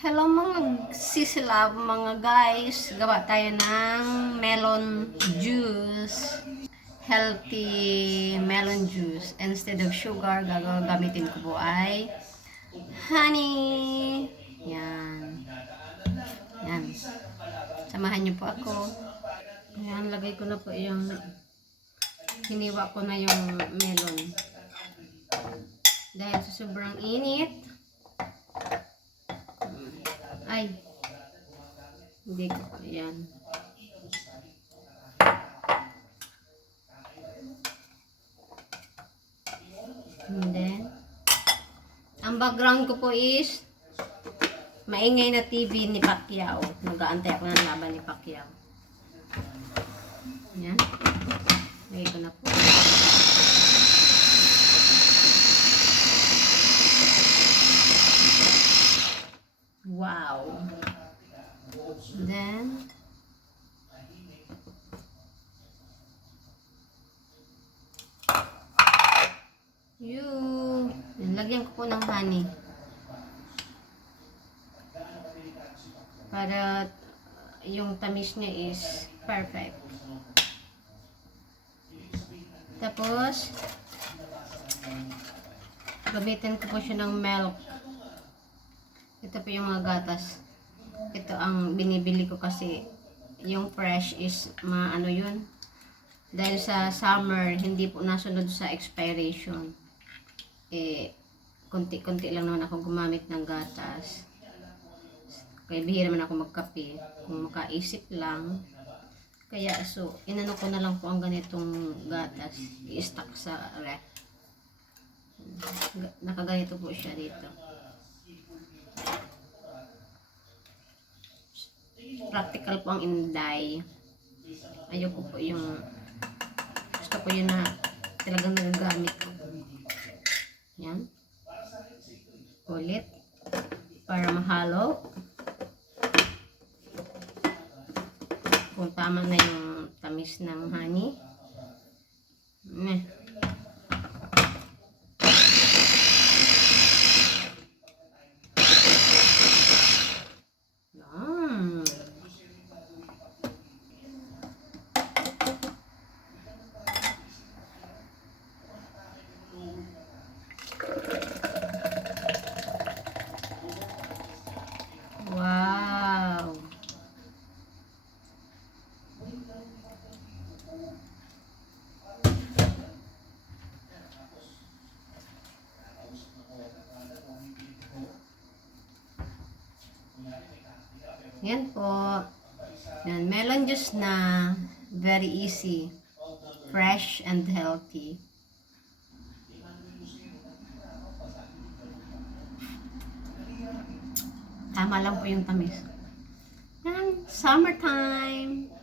Hello mga sisilab, mga guys. Gawa tayo ng melon juice. Healthy melon juice. Instead of sugar, gagamitin ko po ay honey. Yan. Yan. Samahan niyo po ako. Ayan, lagay ko na po yung hiniwa ko na yung melon. Dahil sa sobrang init, ay, hindi ko, yan. And then, ang background ko po is, maingay na TV ni Pacquiao. Nag-aantay ako ng laban ni Pacquiao. Yan. Lagay ko na po. Wow. Then, lagyan ko po ng honey. Para yung tamis niya is perfect. Tapos, gamitin ko po siya ng milk. Ito po yung mga gatas. Ito ang binibili ko kasi yung fresh is maano yun. Dahil sa summer, hindi po nasunod sa expiration. Konti-konti lang naman ako gumamit ng gatas. Kaya bihira man ako magkape. Kung makaisip lang. Kaya so, inano ko na lang po ang ganitong gatas. I-stack sa ref. Nakaganito po siya dito. Practical po ang Inday. Ayoko po yung gusto ko yun na talagang nagagamit ko. Yan. Ulit. Para mahalo. Kung tama na yung tamis ng honey. Wow. Yan po. Yan, melon juice na very easy, fresh and healthy. Tama lang po yung tamis. Yan, summertime.